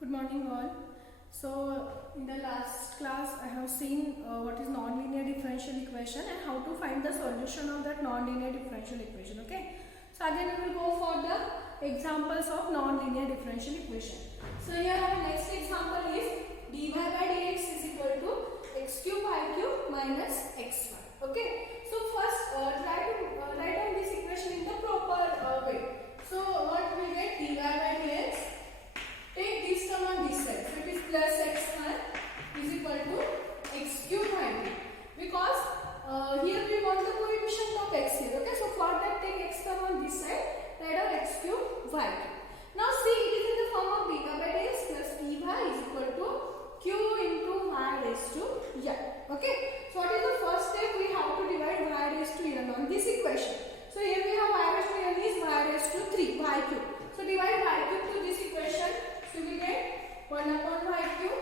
Good morning all. So in the last class I have seen what is non-linear differential equation and how to find the solution of that non-linear differential equation. Okay. So again we will go for the examples of non-linear differential equation. So here our next example is dy by dx is equal to x cube y cube minus xy. Okay. So first try to write down this equation in the proper way. So what we get, dy by dx, take this term on this side. So it is plus x1 is equal to x cube y cube. Because here we want the coefficient of x here. Okay, so for that take x term on this side, write down x cube y cube. Now see, it is in the form of dy by dx plus dy is equal to q into y raised to n. Okay, so what is the first step? We have to divide y raised to n on this equation. So here we have y raised to n is y raised to 3 y cube. So divide y cube to this equation. So we get 1 upon y cube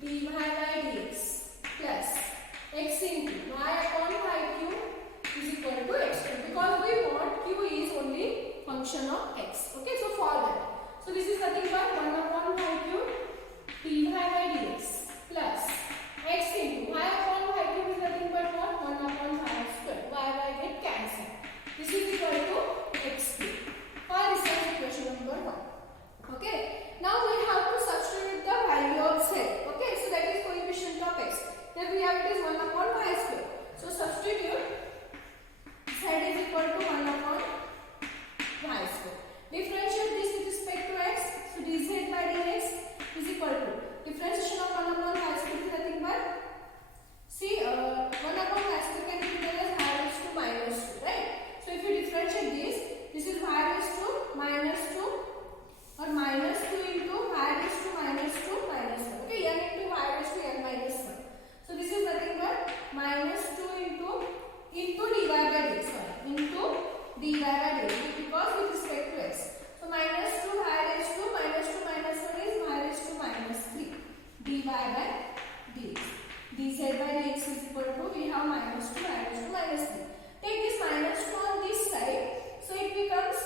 dy by dx plus x into y upon y cube is equal to x cube, because we want q is only function of x. Okay, so for that, so this is nothing but 1 upon y cube dy by dx plus x into y upon y cube is nothing but what? 1 upon y square. Y get cancelled. This is equal to x cube. For this is equation number 1. Okay. Now we have to substitute the value of z. Okay, so that is coefficient of x. Here we have it is 1 upon y square. So substitute z is equal to 1 upon y square. Differentiate this with respect to x. So dz by dx is equal to differentiation of 1 upon y square is nothing but, see, 1 upon y square can be written as y raised to minus 2, right? So if you differentiate this is y raised to minus 2 or minus 2 into y raised to minus 2 minus 1. Okay, n into y raised to n minus 1. So this is nothing but minus 2 into dy by dx, sorry, into dy by dx, because with respect to x. So minus 2 y raised to minus 2 minus 1 is y raised to minus 3 dy by dx. dz by dx is equal to, we have minus 2 y raised to minus 3. Take this minus 2 on this side, so it becomes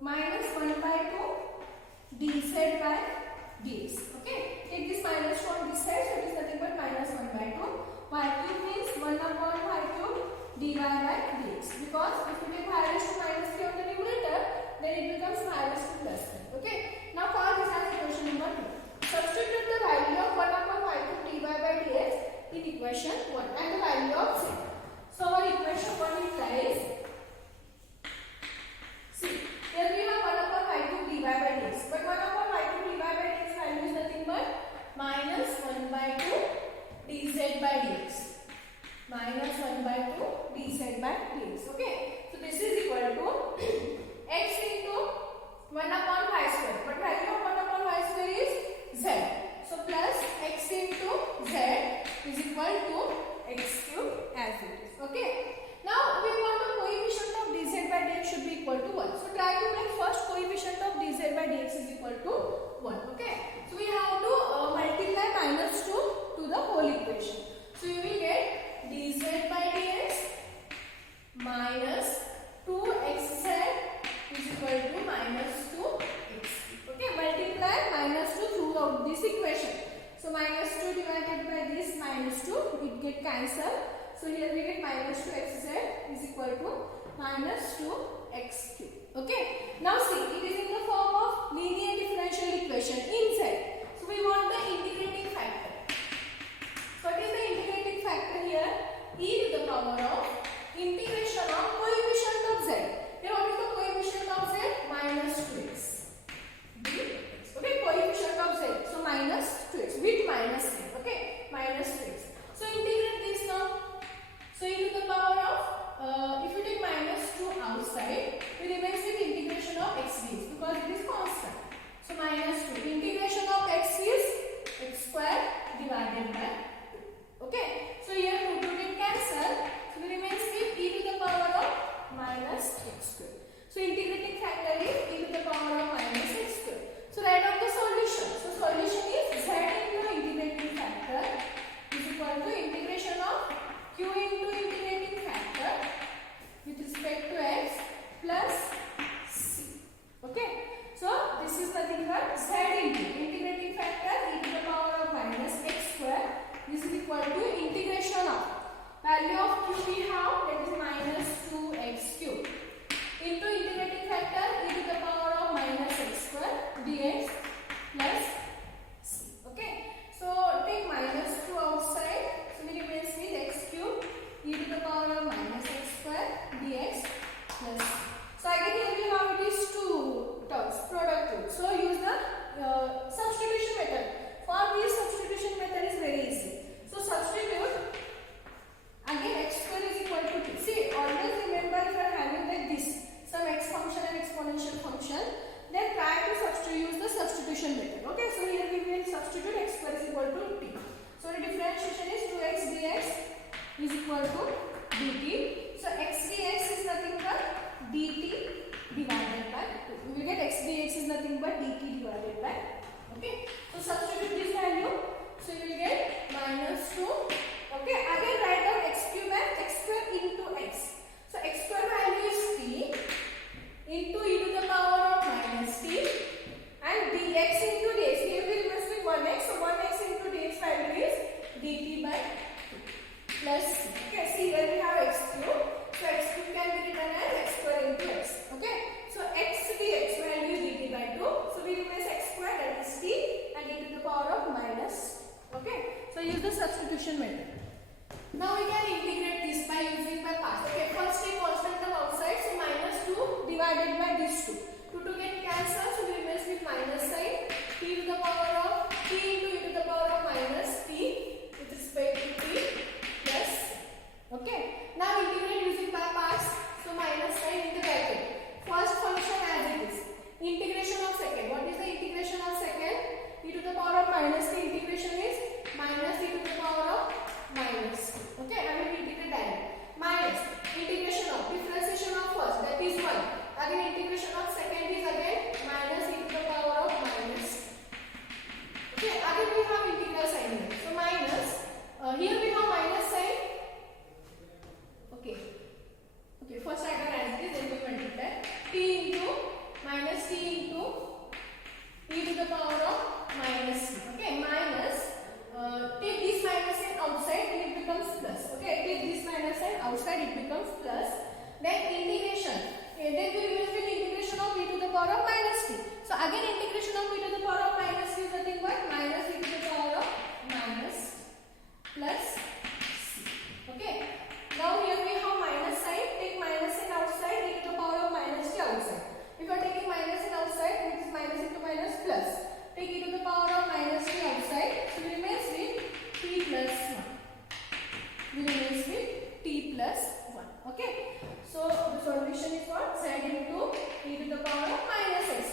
minus 1 by 2 dz by dx. Okay, take this minus 2 on this side, so it is nothing but minus 1 by 2. Y cube means 1 upon y cube dy by dx, because if you take y raised to minus 3 on the numerator, then it becomes y raised to plus 3. Okay, now for this as equation number 2. Substitute the value of 1 upon y cube dy by dx in equation 1 and the value of z. So our equation 1 implies, see, here we have 1 upon y cube dy by dx, but 1 upon y cube dy by dx value is nothing but minus 1 by 2 dz by dx. Minus 1 by 2 dz by dx. Okay, so this is equal to x into 1 upon y square, but value of 1 upon y square is z. So plus x into z is equal to x cube as it is. Okay, now we want the coefficient of dz by dx should be equal to 1. So try to make first coefficient of dz by dx is equal to 1. Okay, so we have to multiply minus 2 to the whole equation. So you will get dz by dx minus 2xz is equal to minus 2x. Okay, multiply minus 2 throughout this equation. So minus 2 divided by this minus 2, it get cancelled. So here we get minus 2xz is equal to minus 2x cube. Okay, now see, it is in the form of linear differential equation inside. So we want the integrating factor. What is the integrating factor here? E to the power of integration of coefficient of z. Here what is the coefficient of z? Minus 2x dx. Okay, coefficient of z. So minus 2x with minus 3. Okay, minus 2x. So integrate this now. So e to the power of, if you take minus 2 outside, it remains with integration of x dx, because it is constant. So minus 2. Integration of x is x square divided by 2. Okay. So here 2 get cancelled. So it remains with e to the power of minus x square. So integrating factor is e to the power of minus x square. So write down the solution. So solution is z into integrating factor is equal to integration of q into integrating factor with respect to x plus c. Okay, so this is nothing but z into value of q we have, that is minus 2x cube, into integrating factor e to the power of minus x square dx plus c. Okay, so take minus 2 outside, so we remains with x cube e to the power of minus x square dx plus c. So again here we have it is two terms, product rule. So use the substitution method. For this substitution method is very easy. So substitute, again x square is equal to 2. See, always remember if you are having like this, some x function and exponential function, then try to use the substitution method. Okay, so here we will substitute x square is equal to t. So the differentiation is 2x dx is equal to dt. So x dx is nothing but dt divided by 2. We will get x dx is nothing but dt divided by 2. Okay, so substitute this value. So you will get minus 2. Okay, again write down x cube and x square into x. So x square value is t into e to the power of minus t and dx into dx. Here we must be 1x. So 1x into dx value is dt by 2 plus c. Okay, see here we have x cube. So x cube can be written as x square into x. Okay, so x dx value is dt by 2. So we replace x square, that is t, and e to the power of minus. Okay, so use the substitution method. Now we can integrate this by using by parts. Okay, first take constant term outside. So minus 2 divided by this 2. 2 get cancelled, so we replace with minus sign. T to the power of t into e to the power of minus t with respect to t plus. Okay, now integrate using by parts. So minus sign in the bracket. First function as it is. Integration of second. What is the integration of second? E to the power of minus t. Integration is minus e to the power of minus t. Okay, I will integrate that. Minus integration of differentiation of first, that is 1. Again integration of second is again minus e to the power of minus t. Okay, again we have integral sign here. So minus, here we have minus sign. Okay, first I can as it is, then we multiply t into minus t into e to the power of minus t. Okay, minus, take this minus sign outside and it becomes plus. Okay, take this minus sign outside, it becomes plus. Then integration, then we will with integration of e to the power of minus t. So again integration of e to the power of minus t is nothing but minus e to the power of minus plus c. Okay, now here we have minus sign, take minus sign outside, e to the power of minus t outside. If you are taking minus sign outside, it is minus into minus plus. Take e to the power of minus t outside, so remains with t plus 1. Remains with t plus 1. Okay, so the solution is what? Z into e to the power of minus x.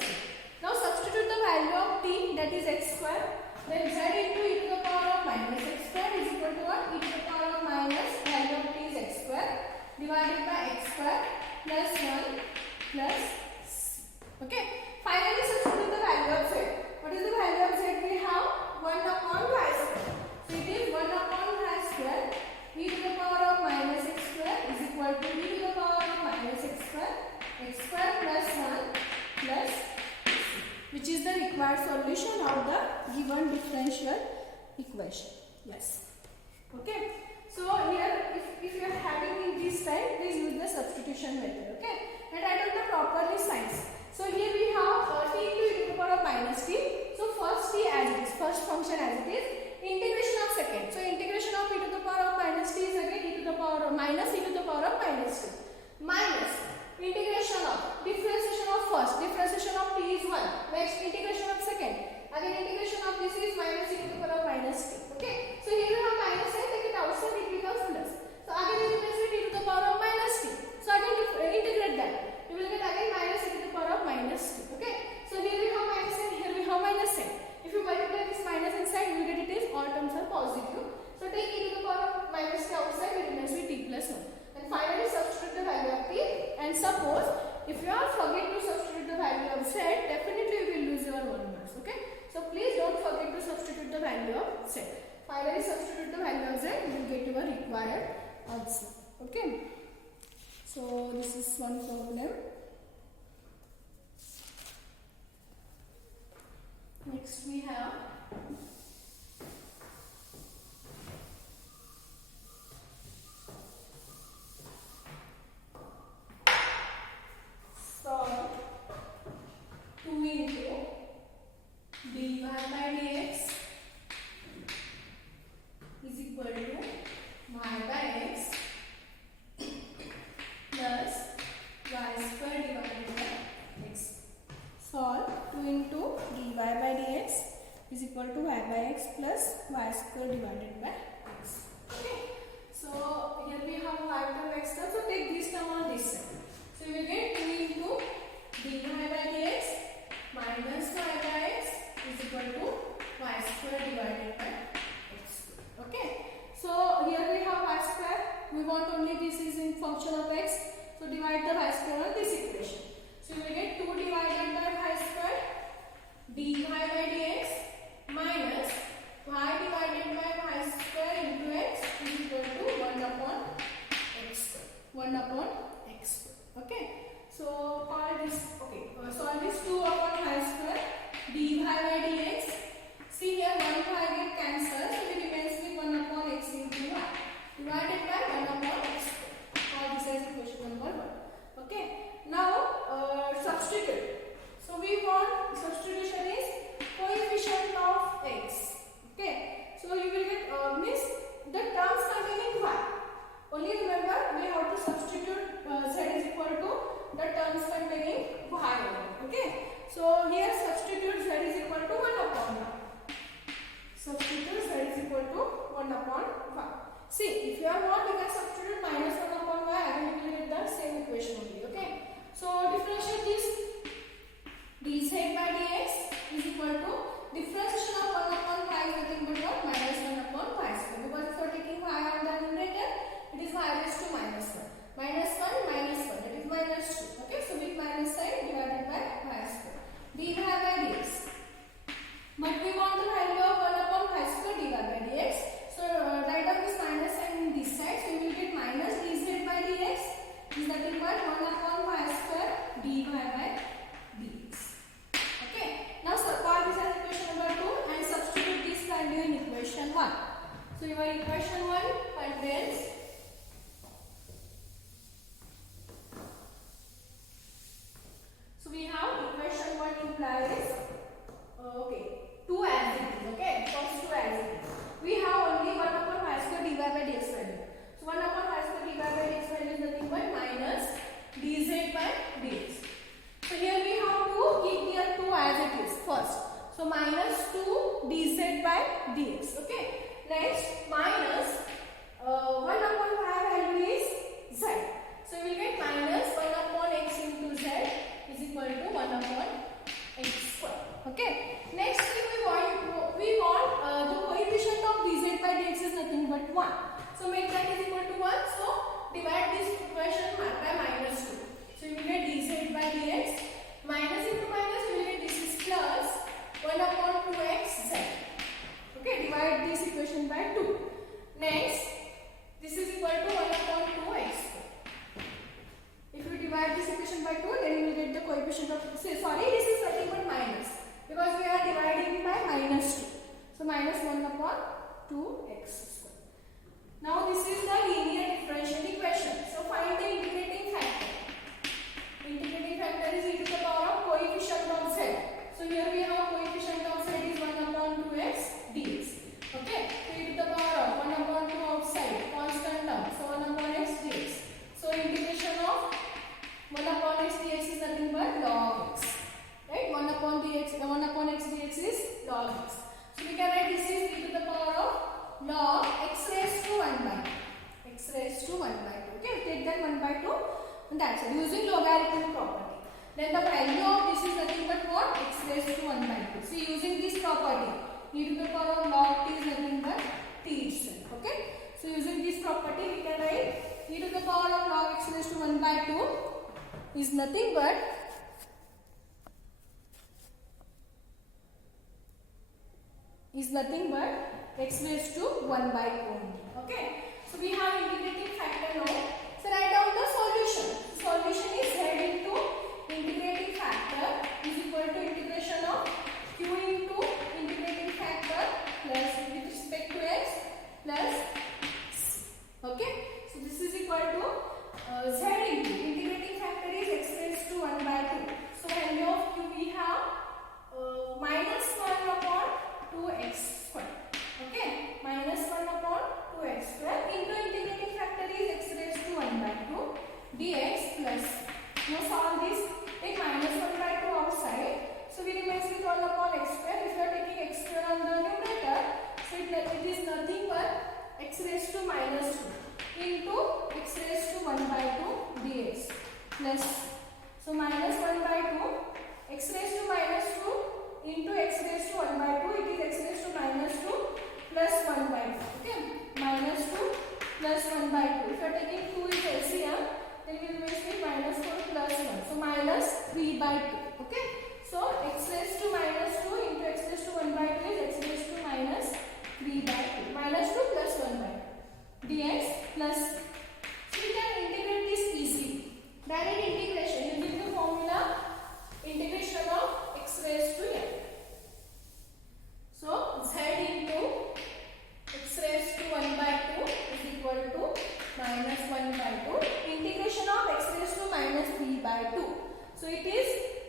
Now substitute the value of t, that is x square. Then z into e to the power of minus x square is equal to what? E to the power of minus value of t is x square divided by x square plus 1 plus c. Okay, finally substitute the value of z. What is the value of z? We have 1 upon y square. So it is 1 upon y square e to the power of minus x square is equal to e to the power of minus x square plus 1 plus c, which is the required solution of the given differential equation. Yes. Okay. So here if you are having in this type, please use the substitution method. Okay. And I don't know properly signs. So here we have t into e to the power of minus t. So first t as it is, first function as it is. Integration of second. So integration of e to the power of minus t is again e to the power of minus e to the power of minus t. Minus integration of differentiation of first. Differentiation of t is 1. Next integration of second. Again integration of this is minus e to the power of minus t. Okay. So here we have minus sign, take it outside, it becomes plus. So again we replace with e to the power of minus t. So again integrate that. You will get again minus e to the power of minus t. Okay. So here we have minus sign, here we have minus sign. If you multiply this minus inside, you will get it is all terms are positive. So take e to the power of minus t outside, it remains with t plus 1. And finally substitute the value of t. And suppose if you are forget to substitute the value of z, definitely you will lose your 1 marks. Okay. So please don't forget to substitute the value of z. Finally substitute the value of z, you will get your required answer. Okay. So this is one problem. Next we have dy by dx is equal to y by x plus y square divided by x. Okay. So here we have y term x term. So take this term on this side. So you will get 2 into dy by dx minus y by x is equal to y square divided by x square. Okay. So here we have y square. We want only this is in function of x. So divide the y square on this equation. So you will get 2 divided by y square dy by dx minus y divided by y square into x is equal to 1 upon x square. 1 upon x square. Okay. So all this, okay. Solve this 2 upon y square dy by dx. See here 1 y get cancelled, so it remains with 1 upon x into y divided by 1 upon x square. All this is equation number 1. Okay. Now substitute. So we want substitution is coefficient of x. Okay. So you will get means the terms containing y. Only remember we have to substitute z is equal to the terms containing y. Okay. So here substitute z is equal to 1 upon y. Substitute z is equal to 1 upon y. See, if you are not, you can substitute minus 1 upon y and you will get the same equation only. Okay. So differentiate this dz by dx is equal to differentiation of 1 upon y is nothing but what? Minus 1 upon y square. Because if you are taking y on the numerator, it is y raised to minus 1. Minus 1 minus 1, that is minus 2. Okay, so with minus side divided by y square. dy by dx. But we want the value of 1 upon y square dy by dx. So write up this minus sign in this side. So you will get minus dz by dx is nothing but 1 upon y square dy by dx. Okay. Now solve this as equation number 2 and substitute this value in equation 1. So your equation 1 contains so we have equation 1 implies okay 2 as it is. Okay. First 2 as it is. We have only 1 upon y square dy by dx value. So 1 upon y square dy by dx value is nothing but minus dz by dx. So here we have to keep here 2 as it is first. So minus 2 dz by dx. Okay. Next minus 1 upon y value is z. So we will get minus 1 upon x into z is equal to 1 upon x square. Okay. Next thing we want the coefficient of dz by dx is nothing but 1. So make that is equal to 1. So divide this equation by minus 2. So you will get dz by dx minus into minus you will get this is plus 1 upon 2x z. Okay, divide this equation by 2. Next, this is equal to 1 upon 2x. If you divide this equation by 2, then you will get the coefficient of this is nothing but minus because we are dividing by minus 2. So minus 1 upon 2x square. Now this is the linear differential equation. So find the integrating factor. Integrating factor is e to the power of coefficient of z. So here we have coefficient of z is 1 upon 2x dx. Okay. So e to the power of 1 upon 2 outside constant term. So 1 upon x dx. So integration of 1 upon x dx is nothing but log x. Right? 1 upon x dx is log x. So we can write this is e to the power of log x raised to 1 by 2. X raised to 1 by 2. Okay, take that 1 by 2 and that's it. Using logarithmic property. Then the value of this is nothing but what? X raised to 1 by 2. See, using this property, e to the power of log t is nothing but t itself. Okay. So using this property, we can write e to the power of log x raised to 1 by 2 is nothing but x raised to 1 by 2 only. Okay. So we have integrating factor now. So write down the solution. The solution is z into integrating factor is equal to integration of q into integrating factor plus with respect to x plus c. Okay. So this is equal to z into integrating factor is x raised to 1 by 2. So value of q we have minus 1 upon 2x square. Okay, minus 1 upon 2x square into integrating factor is x raised to x raised to minus 2 into x raised to 1 by 2 dx plus, so minus 1 by 2 x raised to minus 2 into x raised to 1 by 2, it is x raised to minus 2 plus 1 by 2. Okay, minus 2 plus 1 by 2. If you are taking 2 is LCM, then we will say minus 4 plus 1. So minus 3 by 2. Okay, so x raised to minus 2 into x raised to 1 by 2 is x raised to minus 3 by 2. Minus 2 plus 1 by 2 dx plus, so we can integrate this easily. Direct integration using the formula integration of x raised to n. So z into x raised to 1 by 2 is equal to minus 1 by 2. Integration of x raised to minus 3 by 2. So it is,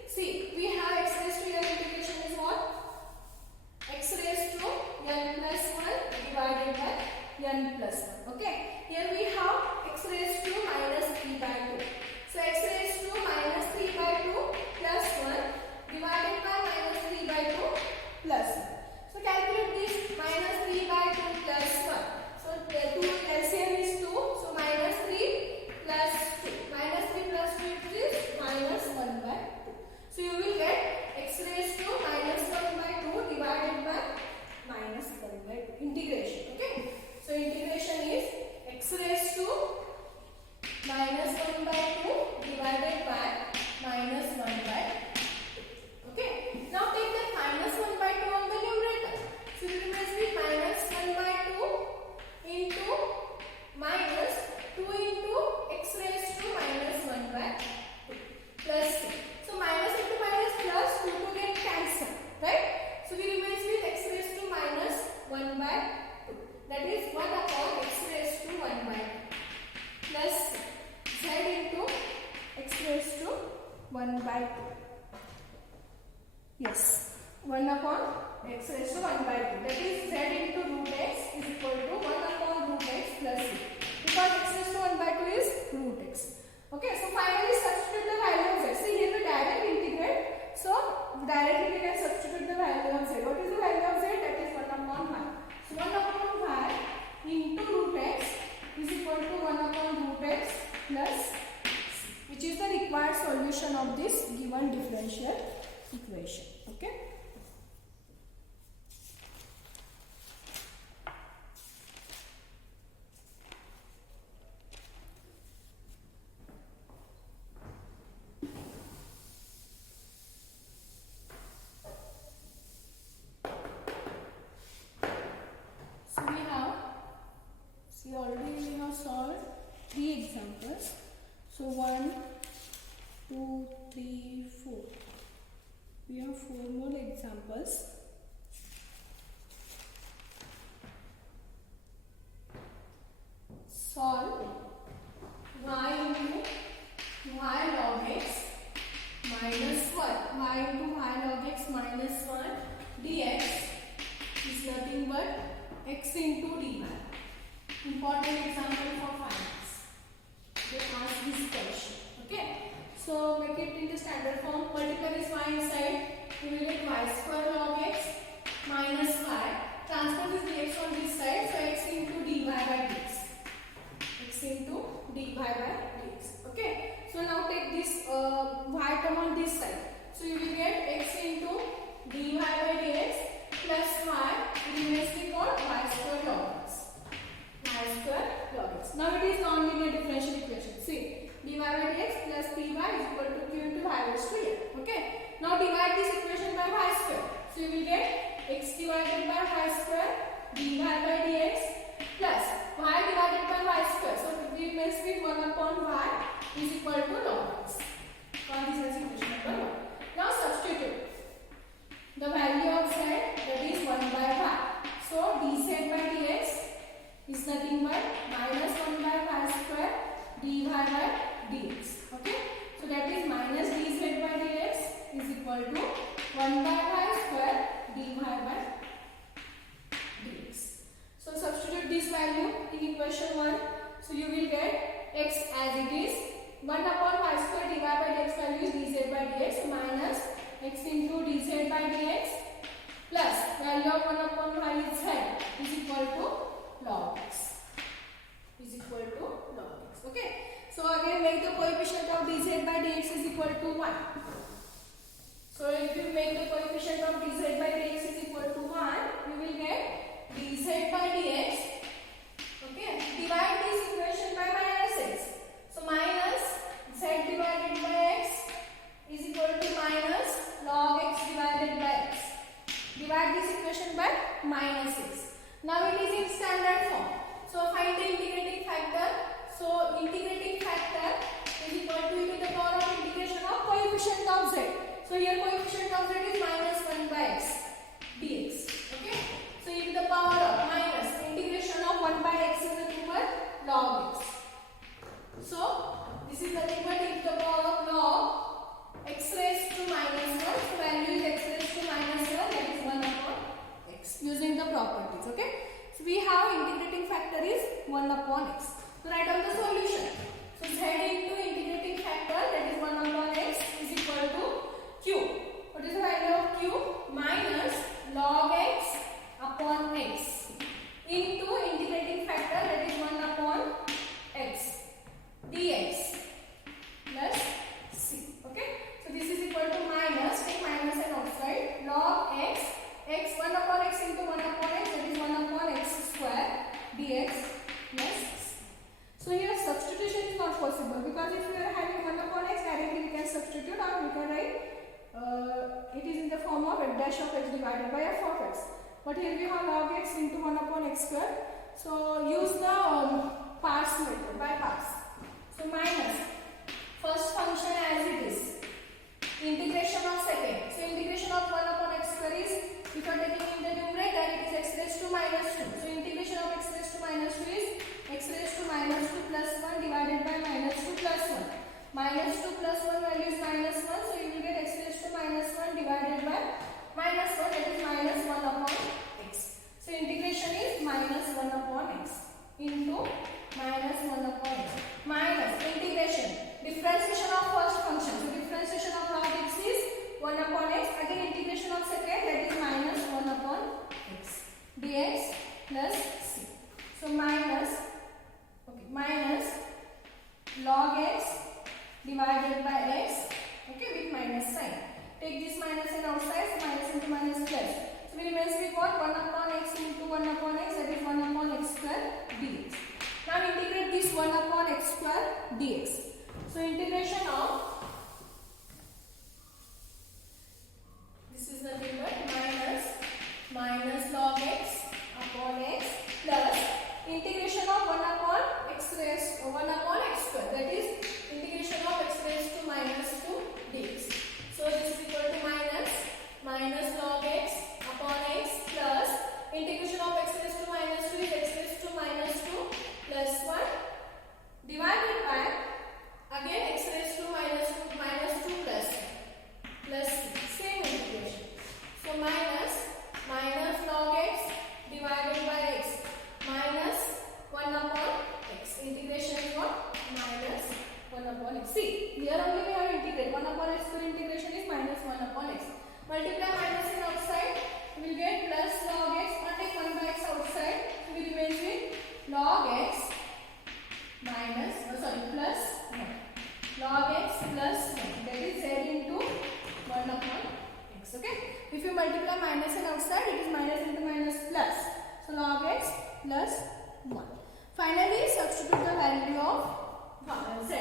see, we have x raised to n integration is what? X raised to n plus 1 divided by n plus 1. Okay. Here we have x raised to minus 3 by 2. So x raised to minus 3 by 2 plus 1 divided by minus 3 by 2 plus 1. So calculate this minus 3 by 2 plus 1. So 2 LCM is 2. So minus 3 plus 2. Minus 3 plus 2 is minus 1 by 2. So you will get x raised to minus 1 by 2 divided by minus 1 by 2. Integration. Okay. So integration is x raised to minus 1 by 2 divided by minus 1 by 2. Okay. Now take that minus 1 by 2 on the numerator. So we will receive minus 1 by 2 into minus 2 into x raised to minus 1 by 2 plus 2. So minus into minus plus 2 to get cancelled, right? So we remain with x raised to minus 1 by 2. That is 1 upon x raised to 1 by 2 plus z into x raised to 1 by 2. Yes, 1 upon x raised to 1 by 2. That is z into root x is equal to 1 upon root x plus c. Because x raised to 1 by 2 is root x. Okay, so finally substitute the value of z. See, here we direct integrate. So directly we can substitute the value of z. What is the value of z? That is 1 upon y. So 1 upon y into root x is equal to 1 upon root x plus c, which is the required solution of this given differential equation. Okay. So we have, see, already we have solved 3 examples. So 1, 2, 3, 4. We have 4 more examples. Solve y into y log x minus 1. Y into y log x minus 1 dx is nothing but x into dy. Important example for finance. They ask this question. Okay. So make it into standard form. Multiply this y inside. You will get y square log x minus y. Transfer this dx on this side. So x into dy by dx. X into dy by dx. Okay. So now take this y term on this side. So you will get x into dy by dx plus y remains called y square log x. Y square log x. Now it is non-linear differential equation. See. dy by dx plus py is equal to q into y raised to n. Okay. Now divide this equation by y square. So you will get x divided by y square dy by dx plus y divided by y square. So we must be 1 upon y is equal to log x. Call this as equation number 1. Now substitute the value of z, that is 1 by y. So dz by dx is nothing but minus 1 by y square dy by dx. Okay. So that is minus dz by dx is equal to 1 by y square dy by dx. So substitute this value in equation 1. So you will get x as it is. 1 upon y square dy by dx value is dz by dx. So minus x into dz by dx plus value of 1 upon y is z is equal to log x. equal to log x. Okay. So again make the coefficient of dz by dx is equal to 1. So if you make the coefficient of dz by dx is equal to 1, you will get dz by dx. Okay. Divide this equation by minus x. So minus z divided by x is equal to minus log x divided by x. Divide this equation by minus x. Now it is in standard form. So find the integrating factor. So integrating factor is equal to e to the power of integration of coefficient of z. So here coefficient of z is minus 1 by x dx. Okay. So e to the power of minus integration of 1 by x is nothing but log x. So this is nothing but e to the power of log x raised to minus 1. So value is x raised to minus 1, that is 1 upon x using the properties. Okay. So we have integrating factor is 1 upon x. So write down the solution. So z into integrating factor, that is 1 upon x, is equal to q. What is the value of q? Minus log x upon x into integrating factor, that is 1 upon x dx plus c. Okay. So this is equal to minus, take minus and outside, log x, x 1 upon x into 1 upon x, that is 1 upon x square dx plus c. So here substitution is not possible because if we are having 1 upon x, directly we can substitute, or we can write it is in the form of f dash of x divided by f of x. But here we have log x into 1 upon x square. So use the parts method, by parts. So minus first function as it is, integration of second. So integration of 1 upon x square is, if you are taking in the numerator, it is x raised to minus 2. So integration of x raised to minus 2 is x raised to minus 2 plus 1 divided by minus 2 plus 1. Minus 2 plus 1 value is minus 1. So you will get x raised to minus 1 divided by minus 1, that is minus 1 upon x. So integration is minus 1 upon x into minus 1 upon x. Minus integration, differentiation of first function. So differentiation of log x is 1 upon x. Again integration of second, that is minus 1 upon x dx plus c. So minus log x divided by x, okay, with minus sign. Take this minus and outside, so minus into minus plus. So we remains with what? 1 upon x into 1 upon x, that is 1 upon x square dx. Now integrate this 1 upon x square dx. So integration of, this is nothing but minus log x upon x plus integration of 1 upon x raised 1 upon x square, that is integration of x raised to minus 2 dx. So this is equal to minus log x upon x plus integration of x raised to minus 2 is x raised to minus 2 plus 1 divided by again x raised to minus 2 plus same integration. So minus log x divided by x minus 1 upon x. Integration is what? Minus 1 upon x. See, here only we have integrate. 1 upon x square integration is minus 1 upon x. Multiply minus in outside, we will get plus log x, or take 1 by x outside. So we remain with log x minus, plus 1. Log x plus 1, that is z into 1 upon x. Okay. If you multiply minus and outside, it is minus into minus plus. So log x plus 1. Finally, substitute the value of z.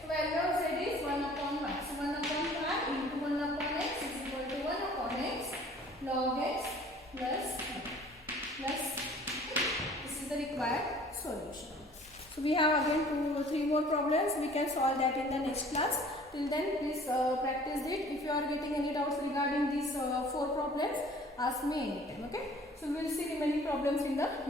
So value of z is 1 upon 1. So 1 upon 5 into 1 upon x is equal to 1 upon x log x plus 1 plus. This is the required solution. So we have again 2-3 more problems. We can solve that in the next class. Till then, please practice it. If you are getting any doubts regarding these 4 problems, ask me anytime. Okay. So we will see remaining problems in the